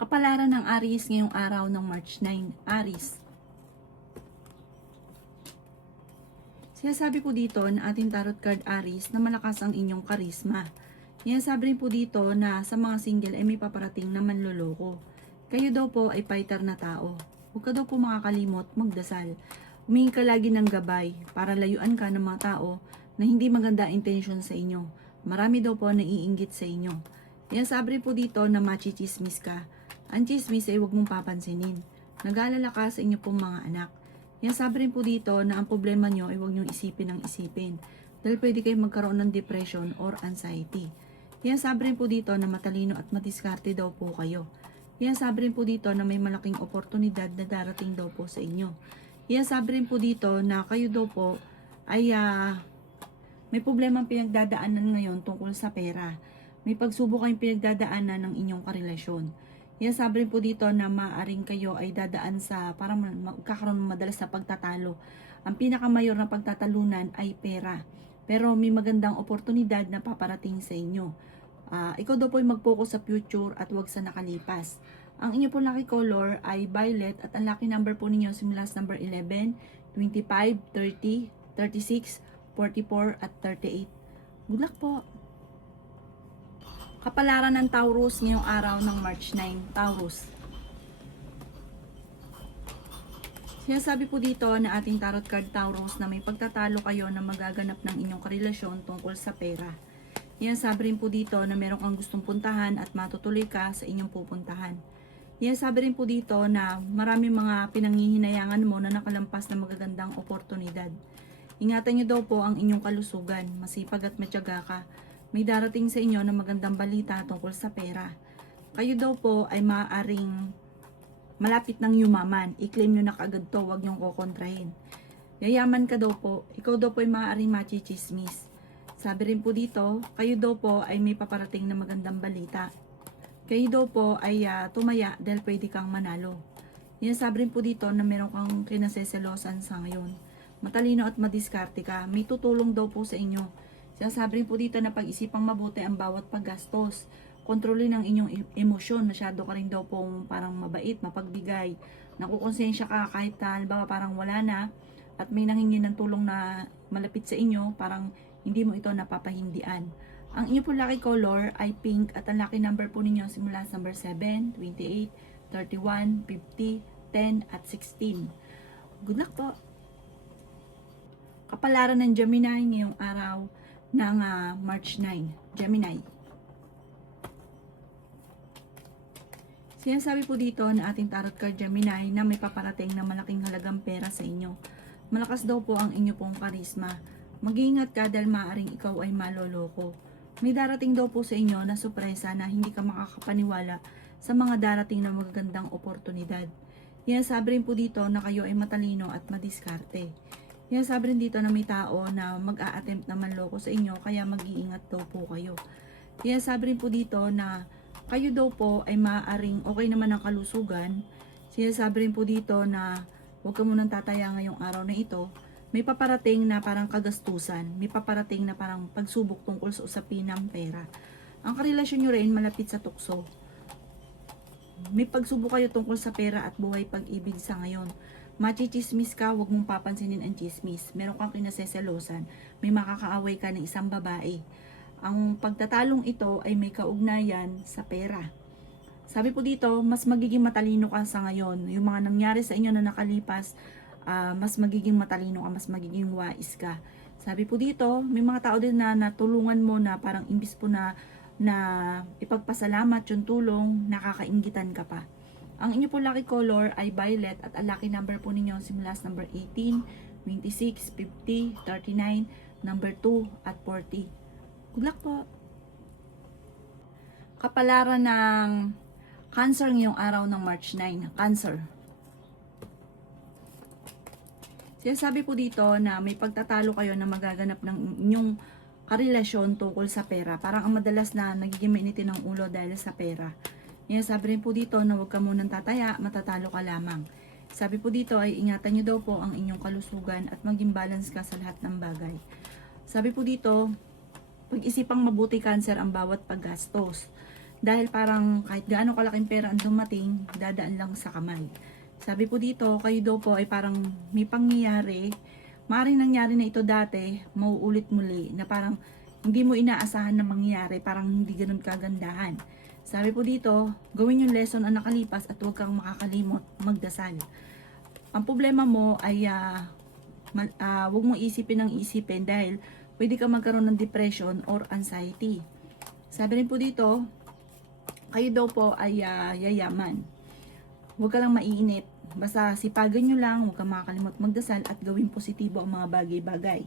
Kapalaran ng Aries ngayong araw ng March 9. Aries. Sinasabi po dito na ating tarot card Aries na malakas ang inyong karisma. Sinasabi rin po dito na sa mga single ay may paparating na manloloko. Kayo daw po ay fighter na tao. Huwag ka daw po makakalimot magdasal. Humingi ka lagi ng gabay para layuan ka ng mga tao na hindi maganda intention sa inyo. Marami daw po naiinggit sa inyo. Sinasabi rin po dito na machichismis ka. Ang chismis ay huwag mong papansinin. Nag-aalala ka sa inyo pong mga anak. Yan sabi rin po dito na ang problema nyo ay huwag nyong isipin ng isipin. Dahil pwede kayong magkaroon ng depression or anxiety. Yan sabi rin po dito na matalino at madiskarte daw po kayo. Yan sabi rin po dito na may malaking oportunidad na darating daw po sa inyo. Yan sabi rin po dito na kayo daw po ay may problema ang pinagdadaanan ngayon tungkol sa pera. May pagsubok kayong pinagdadaanan ng inyong karelasyon. Yan sabi rin po dito na maaaring kayo ay dadaan sa parang magkakaroon madalas sa pagtatalo. Ang pinakamayor na pagtatalunan ay pera. Pero may magandang oportunidad na paparating sa inyo. Ikaw daw po ay mag-focus sa future at huwag sa nakalipas. Ang inyo po lucky color ay violet at ang lucky number po ninyo simula sa number 11, 25, 30, 36, 44 at 38. Good luck po! Kapalaran ng Taurus ngayong araw ng March 9. Taurus. Sinasabi po dito na ating tarot card Taurus na may pagtatalo kayo na magaganap ng inyong karelasyon tungkol sa pera. Yan sabi rin po dito na meron kang gustong puntahan at matutuloy ka sa inyong pupuntahan. Yan sabi rin po dito na marami mga pinanghihinayangan mo na nakalampas na magagandang oportunidad. Ingatan nyo daw po ang inyong kalusugan, masipag at matyaga ka. May darating sa inyo na magandang balita tungkol sa pera. Kayo daw po ay maaaring malapit ng yumaman. I-claim nyo na kaagad to, huwag nyong kukontrahin. Yayaman ka daw po, ikaw daw po ay maaaring machichismis. Sabi rin po dito, kayo daw po ay may paparating na magandang balita. Kayo daw po ay tumaya dahil pwede kang manalo. Yan sabi rin po dito na meron kang kinaseselosan sa ngayon. Matalino at madiskarte ka, may tutulong daw po sa inyo. Sinasabi rin po dito na pag-isipang mabuti ang bawat paggastos. Kontrolin ang inyong emosyon. Masyado ka rin daw pong parang mabait, mapagbigay. Nakukonsensya ka kahit halimbawa parang wala na at may nanghingi ng tulong na malapit sa inyo, parang hindi mo ito napapahindian. Ang inyo po lucky color ay pink at ang lucky number po ninyo simula sa number 7, 28, 31, 50, 10 at 16. Good luck po! Kapalaran ng Gemini ngayong araw ng March 9, Gemini. Sinasabi po dito na ating tarot card Gemini na may paparating na malaking halagang pera sa inyo. Malakas daw po ang inyo pong karisma. Mag-iingat ka dahil maaaring ikaw ay maloloko. May darating daw po sa inyo na sorpresa na hindi ka makakapaniwala sa mga darating na magagandang oportunidad. Yan sabi rin po dito na kayo ay matalino at madiskarte. Yan sabi rin dito na may tao na mag-a-attempt na manloko sa inyo kaya mag-iingat daw po kayo. Yan sabi rin po dito na kayo daw po ay maaaring okay naman ang kalusugan. Sinasabi rin po dito na huwag ka munang tataya ngayong araw na ito. May paparating na parang kagastusan. May paparating na parang pagsubok tungkol sa usapin ng pera. Ang karelasyon nyo rin malapit sa tukso. May pagsubok kayo tungkol sa pera at buhay pag-ibig sa ngayon. Machichismis ka, huwag mong papansinin ang chismis. Meron kang kinaseselosan. May makakaaway ka ng isang babae. Ang pagtatalong ito ay may kaugnayan sa pera. Sabi po dito, mas magiging matalino ka sa ngayon. Yung mga nangyari sa inyo na nakalipas, mas magiging matalino ka, mas magiging wais ka. Sabi po dito, may mga tao din na natulungan mo na parang imbis po na ipagpasalamat yung tulong, nakakainggitan ka pa. Ang inyo po lucky color ay violet at ang lucky number po ninyo simula sa number 18, 26, 50, 39, number 2 at 40. Good luck po! Kapalaran ng Cancer ngayong araw ng March 9. Cancer. Sinasabi po dito na may pagtatalo kayo na magaganap ng inyong karelasyon tungkol sa pera. Parang ang madalas na nagiging mainitin ng ulo dahil sa pera. Yan, sabi rin po dito na huwag ka munang tataya, matatalo ka lamang. Sabi po dito ay ingatan nyo daw po ang inyong kalusugan at maging balance ka sa lahat ng bagay. Sabi po dito, pag-isipang mabuti Cancer ang bawat paggastos. Dahil parang kahit gaano kalaking pera ang dumating, dadaan lang sa kamay. Sabi po dito, kayo daw po ay parang may pangyayari, maaaring nangyari na ito dati, mauulit muli, na parang hindi mo inaasahan na mangyayari, parang hindi ganun kagandahan. Sabi po dito, gawin yung lesson ang nakalipas at huwag kang makakalimot magdasal. Ang problema mo ay huwag mong isipin ng isipin dahil pwede ka magkaroon ng depression or anxiety. Sabi rin po dito, kayo daw po ay yayaman. Huwag ka lang maiinip. Basta sipagan nyo lang, huwag kang makakalimot magdasal at gawin positibo ang mga bagay-bagay.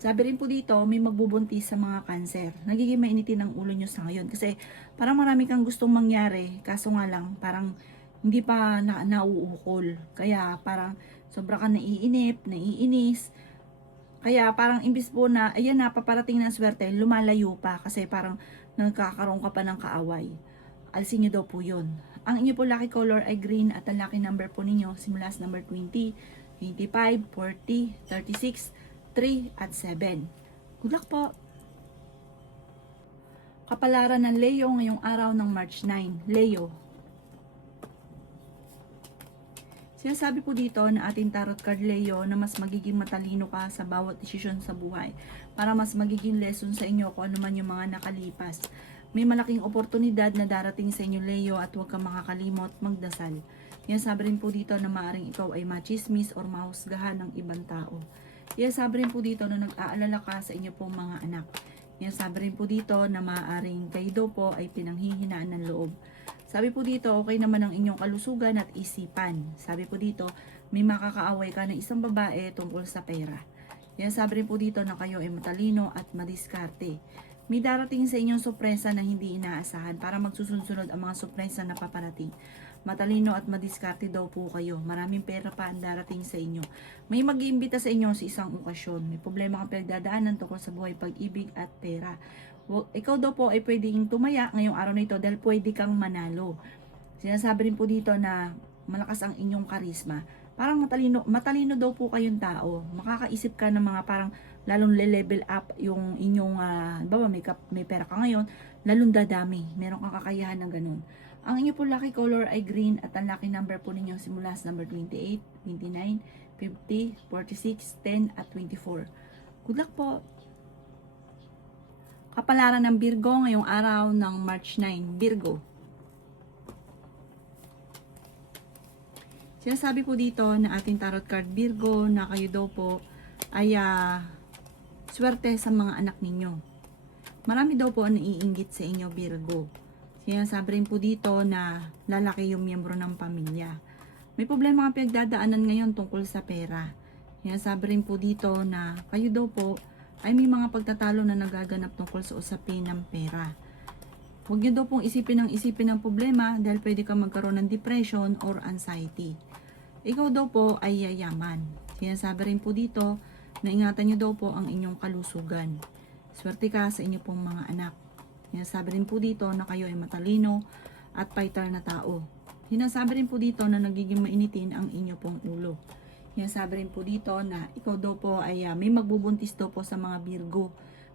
Sabi rin po dito, may magbubuntis sa mga cancer. Nagiging mainitin ang ulo nyo sa ngayon. Kasi parang marami kang gustong mangyari, kaso nga lang, parang hindi pa nauukol. Kaya parang sobra ka naiinip, naiinis. Kaya parang imbis po na, ayan na, paparating ng swerte, lumalayo pa. Kasi parang nagkakaroon ka pa ng kaaway. Alisin nyo daw po yun. Ang inyo po lucky color ay green at ang lucky number po ninyo simula sa number 20, 25, 40, 36, 3 at 7. Good luck po! Kapalaran ng Leo ngayong araw ng March 9. Leo. Sinasabi po dito na ating tarot card Leo na mas magiging matalino ka sa bawat desisyon sa buhay para mas magiging lesson sa inyo kung ano man yung mga nakalipas. May malaking oportunidad na darating sa inyo Leo at huwag kang makakalimot magdasal. Yan sabi rin po dito na maaaring ikaw ay machismis or mahusgahan ng ibang tao. Yan sabi rin po dito na nag-aalala ka sa inyo pong mga anak. Yan sabi rin po dito na maaaring kayo daw po ay pinanghihinaan ng loob. Sabi po dito, okay naman ang inyong kalusugan at isipan. Sabi po dito, may makakaaway ka ng isang babae tungkol sa pera. Yan sabi rin po dito na kayo ay matalino at madiskarte. May darating sa inyong sorpresa na hindi inaasahan para magsusunod ang mga sorpresa na paparating. Matalino at madiskarte daw po kayo. Maraming pera pa ang darating sa inyo. May mag-iimbita sa inyo sa isang okasyon. May problema kang pinagdadaanan tungkol sa buhay, pag-ibig at pera. Ikaw daw po ay pwedeng tumaya ngayong araw na ito dahil pwede kang manalo. Sinasabi rin po dito na malakas ang inyong karisma. Parang matalino daw po kayong tao. Makakaisip ka ng mga parang lalong le-level up yung inyong, bawa may pera ka ngayon, lalong dadami. Meron kang kakayahan ng ganun. Ang inyo po lucky color ay green at ang lucky number po ninyo simula sa number 28, 29, 50, 46, 10 at 24. Good luck po! Kapalaran ng Virgo ngayong araw ng March 9. Virgo. Sinasabi po dito na ating tarot card Virgo na kayo daw po ay swerte sa mga anak ninyo. Marami daw po ang naiinggit sa inyo Virgo. Sinasabi rin po dito na lalaki yung miyembro ng pamilya. May problema ang pinagdadaanan ngayon tungkol sa pera. Sinasabi rin po dito na kayo daw po ay may mga pagtatalo na nagaganap tungkol sa usapin ng pera. Huwag niyo daw pong isipin ng problema dahil pwede ka magkaroon ng depression or anxiety. Ikaw daw po ay yayaman. Sinasabi rin po dito na ingatan niyo daw po ang inyong kalusugan. Swerte ka sa inyo pong mga anak. Sinasabi rin po dito na kayo ay matalino at fighter na tao. Sinasabi rin po dito na nagiging mainitin ang inyo pong ulo. Sinasabi rin po dito na ikaw daw po ay may magbubuntis daw po sa mga Virgo.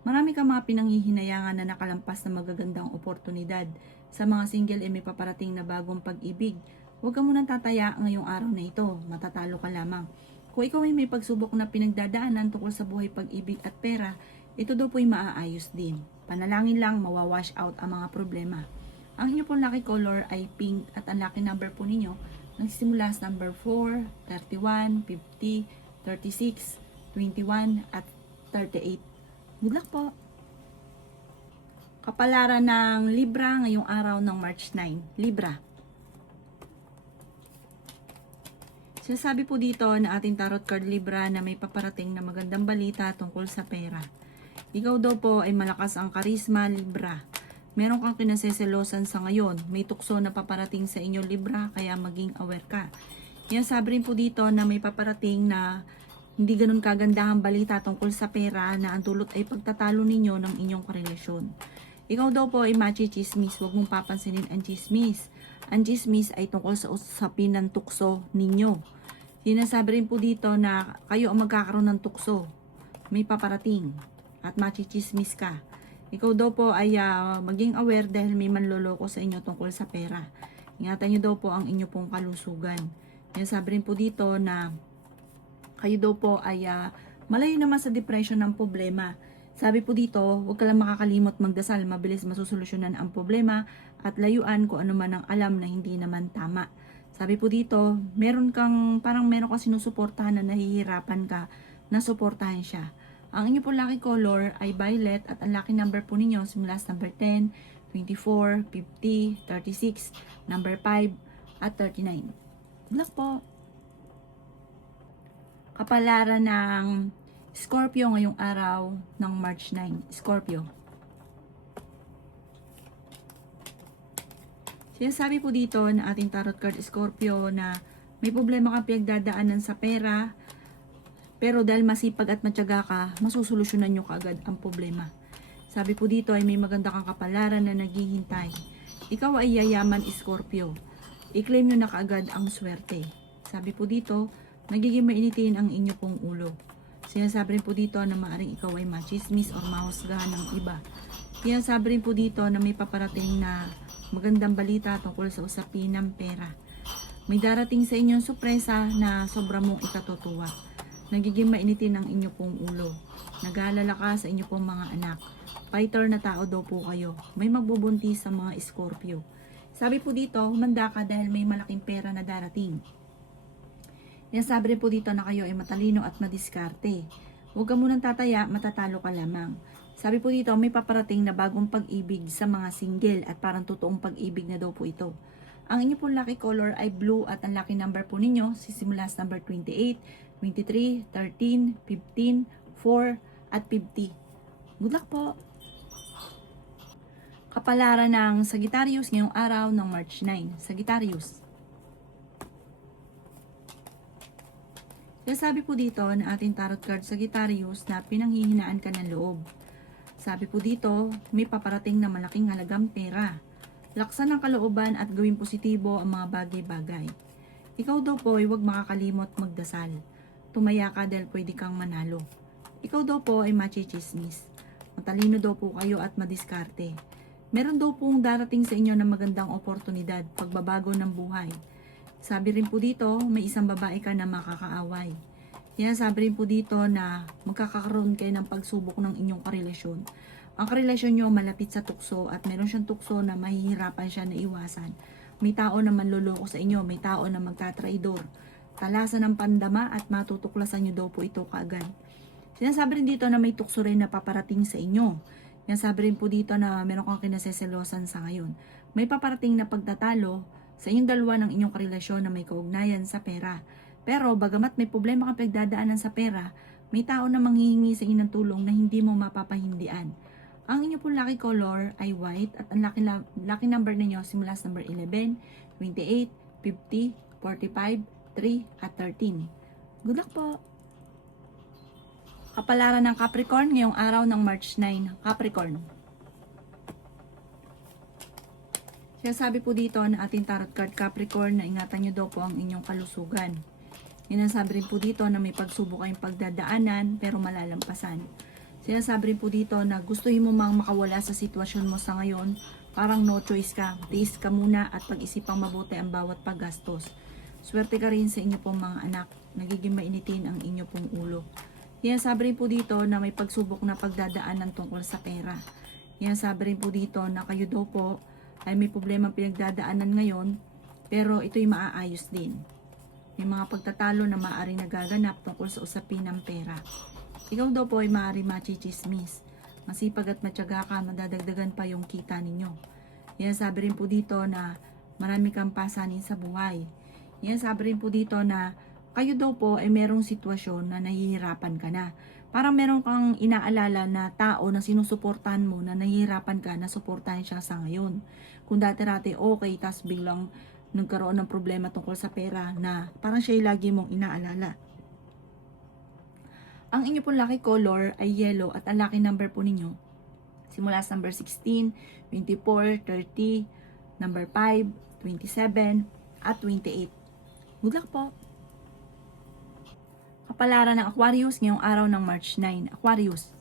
Marami kang mga pinanghihinayangan na nakalampas na magagandang oportunidad. Sa mga single ay may paparating na bagong pag-ibig. Huwag ka munang tataya ngayong araw na ito. Matatalo ka lamang. Kung ikaw ay may pagsubok na pinagdadaanan tungkol sa buhay, pag-ibig at pera, ito daw po ay maaayos din. Panalangin lang, mawawash out ang mga problema. Ang inyo pong lucky color ay pink at ang lucky number po ninyo nagsisimula sa number 4, 31, 50, 36, 21 at 38. Good luck po! Kapalaran ng Libra ngayong araw ng March 9. Libra. Sinasabi po dito na ating tarot card Libra na may paparating na magandang balita tungkol sa pera. Ikaw daw po ay malakas ang karisma Libra. Meron kang kinaseselosan sa ngayon. May tukso na paparating sa inyo Libra kaya maging aware ka. Yan sabi rin po dito na may paparating na hindi ganun kagandahang balita tungkol sa pera na ang dulot ay pagtatalo ninyo ng inyong karelasyon. Ikaw daw po ay machismis, huwag mong papansinin ang chismis. Ang chismis ay tungkol sa usapin ng tukso ninyo. Sinasabi rin po dito na kayo ang magkakaroon ng tukso. May paparating at machismis ka. Ikaw daw po ay maging aware dahil may manloloko sa inyo tungkol sa pera. Ingatan nyo daw po ang inyo pong kalusugan. Yan sabi rin po dito na kayo daw po ay malayo naman sa depression ng problema. Sabi po dito, huwag ka lang makakalimot magdasal, mabilis masusolusyonan ang problema at layuan kung ano man ang alam na hindi naman tama. Sabi po dito, meron kang sinusuportahan na nahihirapan ka na suportahan siya. Ang inyo po lucky color ay violet at ang lucky number po ninyo simula sa number 10, 24, 50, 36, number 5 at 39. Good luck po! Kapalaran ng Scorpio ngayong araw ng March 9. Scorpio. Sinasabi po dito na ating tarot card Scorpio na may problema kang pinagdadaanan sa pera, pero dahil masipag at matyaga ka, masusolusyonan nyo kaagad ang problema. Sabi po dito ay may maganda kang kapalaran na naghihintay. Ikaw ay yayaman Scorpio. I-claim nyo na kaagad ang swerte. Sabi po dito, nagiging mainitin ang inyo pong ulo. Sinasabi rin po dito na maaring ikaw ay machismis or mahusgahan ng iba. Sinasabi rin po dito na may paparating na magandang balita tungkol sa usapin ng pera. May darating sa inyong sorpresa na sobra mong ikatutuwa. Nagiging mainitin ang inyo pong ulo. Nag-aalala ka sa inyo pong mga anak. Fighter na tao daw po kayo. May magbubuntis sa mga Scorpio. Sabi po dito, humanda ka dahil may malaking pera na darating. Sabi rin po dito na kayo ay matalino at madiskarte. Huwag ka munang tataya, matatalo ka lamang. Sabi po dito, may paparating na bagong pag-ibig sa mga single at parang totoong pag-ibig na daw po ito. Ang inyo pong lucky color ay blue at ang lucky number po ninyo sisimula sa number 28, 23, 13, 15, 4 at 50. Good luck po! Kapalaran ng Sagittarius ngayong araw ng March 9. Sagittarius. Sabi po dito na ating tarot card Sagittarius na pinanghihinaan ka ng loob. Sabi po dito, may paparating na malaking halagang pera. Laksan ang kalooban at gawing positibo ang mga bagay-bagay. Ikaw daw po ay huwag makakalimot magdasal. Tumaya ka dahil pwede kang manalo. Ikaw daw po ay machichismis. Matalino daw po kayo at madiskarte. Meron daw pong darating sa inyo na magandang oportunidad, pagbabago ng buhay. Sabi rin po dito, may isang babae ka na makakaaway. Yan, sabi rin po dito na magkakaroon kayo ng pagsubok ng inyong karelasyon. Ang karelasyon nyo malapit sa tukso at meron siyang tukso na mahihirapan siya na iwasan. May tao na manloloko sa inyo, may tao na magtatraidor. Talasan ng pandama at matutuklasan nyo daw po ito kaagad. Sinasabi rin dito na may tukso rin na paparating sa inyo. Yan, sabi rin po dito na meron kang kinaseselosan sa ngayon. May paparating na pagtatalo sa inyong dalawa ng inyong karelasyon na may kaugnayan sa pera. Pero bagamat may problema kang pagdadaanan sa pera, may tao na manghihingi sa inyo ng tulong na hindi mo mapapahindian. Ang inyo pong lucky color ay white at ang lucky number ninyo simula sa number 11, 28, 50, 45, 3 at 13. Good luck po! Kapalaran ng Capricorn ngayong araw ng March 9. Capricorn. Sabi po dito na ating tarot card Capricorn na ingatan nyo daw po ang inyong kalusugan. Sinasabi rin po dito na may pagsubok kayong pagdadaanan pero malalampasan. Sinasabi rin po dito na gustuhin mo mang makawala sa sitwasyon mo sa ngayon, parang no choice ka, tiis ka muna at pag-isipang mabuti ang bawat paggastos. Swerte ka rin sa inyo pong mga anak, nagiging mainitin ang inyo pong ulo. Sinasabi rin po dito na may pagsubok na pagdadaanan tungkol sa pera. Sinasabi rin po dito na kayo daw po ay may problema pinagdadaanan ngayon pero ito'y maaayos din. May mga pagtatalo na maaaring nagaganap tungkol sa usapin ng pera. Ikaw daw po ay maaaring machichismis. Masipag at matyaga ka, madadagdagan pa yung kita ninyo. Yan, sabi rin po dito na marami kang pasanin sa buhay. Yan, sabi rin po dito na kayo daw po ay merong sitwasyon na nahihirapan ka na. Parang meron kang inaalala na tao na sinusuportahan mo na nahihirapan ka na suportahan siya sa ngayon. Kung dati-rati okay, tas biglang nagkaroon ng problema tungkol sa pera na parang siya'y lagi mong inaalala. Ang inyo pong lucky color ay yellow at ang lucky number po ninyo simula sa number 16, 24, 30, number 5, 27, at 28. Good luck po! Kapalaran ng Aquarius ngayong araw ng March 9. Aquarius.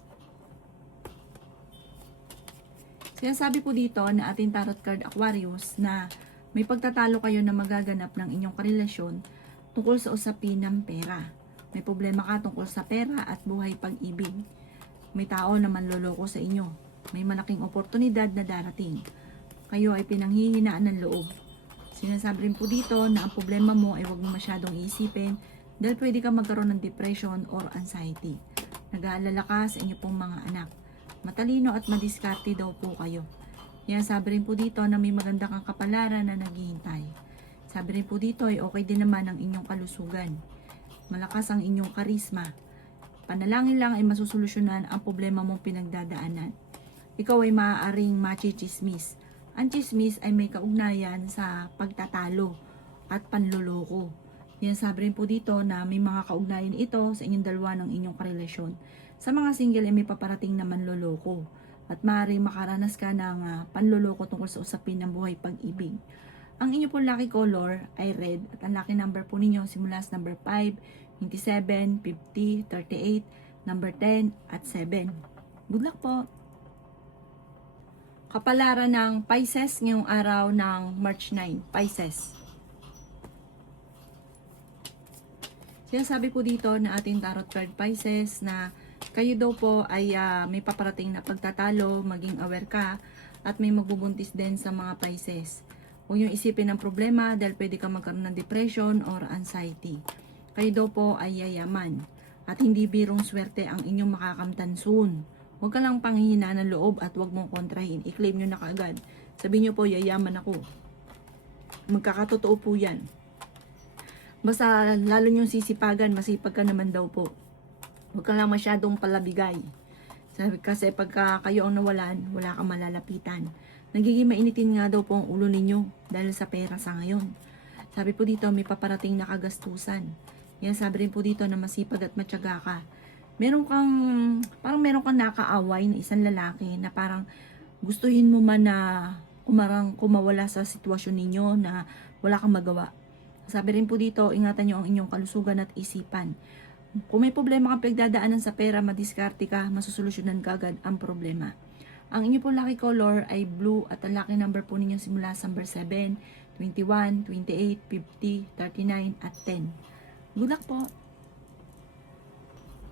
Sinasabi po dito na ating tarot card Aquarius na may pagtatalo kayo na magaganap ng inyong karelasyon tungkol sa usapin ng pera. May problema ka tungkol sa pera at buhay pag-ibig. May tao na manloloko sa inyo. May malaking oportunidad na darating. Kayo ay pinanghihinaan ng loob. Sinasabi rin po dito na ang problema mo ay huwag mo masyadong iisipin dahil pwede ka magkaroon ng depression or anxiety. Nag-aalala ka sa inyo pong mga anak. Matalino at madiskarte daw po kayo. Yan, sabi rin po dito na may maganda kang kapalaran na naghihintay. Sabi rin po dito ay okay din naman ang inyong kalusugan. Malakas ang inyong karisma. Panalangin lang ay masusolusyonan ang problema mong pinagdadaanan. Ikaw ay maaaring machichismis. Ang chismis ay may kaugnayan sa pagtatalo at panloloko. Yan, sabi rin po dito na may mga kaugnayan ito sa inyong dalawa ng inyong karelasyon. Sa mga single ay may paparating na manloloko. At maaaring makaranas ka ng panloloko tungkol sa usapin ng buhay pag-ibig. Ang inyo po lucky color ay red at ang lucky number po ninyo simula sa number 5, 27, 50, 38, number 10 at 7. Good luck po! Kapalaran ng Pisces ngayong araw ng March 9, Pisces. Sinasabi po dito na ating tarot card Pisces na kayo daw po ay may paparating na pagtatalo, maging aware ka, at may magbubuntis din sa mga Pisces. Huwag niyong isipin ang problema dahil pwede ka magkaroon ng depression or anxiety. Kayo daw po ay yayaman at hindi birong swerte ang inyong makakamtan soon. Huwag ka lang panghihina ng loob at huwag mong kontrahin. I-claim nyo na kaagad. Sabihin nyo po, yayaman ako. Magkakatotoo po yan. Basta lalo nyong sisipagan, masipag ka naman daw po. Huwag ka lang masyadong palabigay. Kasi pagka kayo ang nawalan, wala kang malalapitan. Nagiging mainitin nga daw po ang ulo ninyo dahil sa pera sa ngayon. Sabi po dito, may paparating na kagastusan. Yan, sabi rin po dito na masipag at matyaga ka. Parang meron kang nakaaway na isang lalaki na parang gustuhin mo man na kumawala sa sitwasyon ninyo na wala kang magawa. Sabi rin po dito, ingatan nyo ang inyong kalusugan at isipan. Kung may problema kang pagdadaanan sa pera, madiskarte ka, masusolusyonan ka agad ang problema. Ang inyo po lucky color ay blue at ang lucky number po ninyo simula sa number 7, 21, 28, 50, 39 at 10. Good luck po!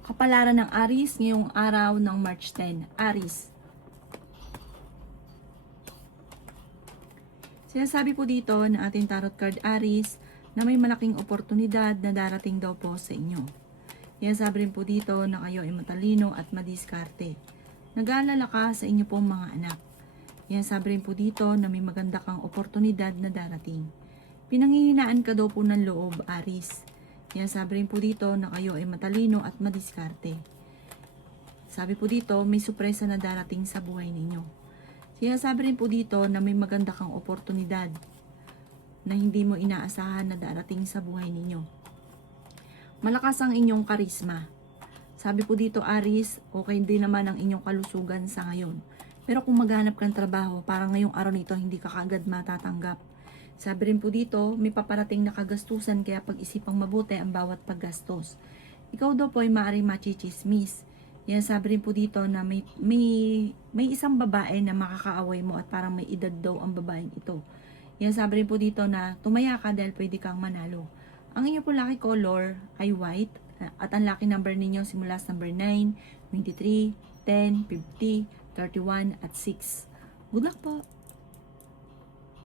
Kapalaran ng Aries ngayong araw ng March 10. Aries. Sinasabi po dito na ating tarot card Aries na may malaking oportunidad na darating daw po sa inyo. Yan, sabi rin po dito na kayo ay matalino at madiskarte. Nag-aalala ka sa inyo pong mga anak. Yan, sabi rin po dito na may maganda kang oportunidad na darating. Pinanghihinaan ka daw po ng loob, Aries. Yan, sabi rin po dito na kayo ay matalino at madiskarte. Sabi po dito, may sorpresa na darating sa buhay ninyo. Sabi rin po dito na may maganda kang oportunidad na hindi mo inaasahan na darating sa buhay ninyo. Malakas ang inyong karisma. Sabi po dito, Aries, okay din naman ang inyong kalusugan sa ngayon. Pero kung maghanap kang trabaho, parang ngayong araw nito hindi ka kaagad matatanggap. Sabi rin po dito, may paparating na kagastusan kaya pag-isipang mabuti ang bawat paggastos. Ikaw daw po ay maaaring machichismis. Yan, sabi rin po dito na may isang babae na makakaaway mo at parang may edad daw ang babaeng ito. Yan, sabi rin po dito na tumaya ka dahil pwede kang manalo. Ang inyo po lucky color ay white at ang lucky number ninyo simula sa number 9, 23, 10, 50, 31 at 6. Good luck po!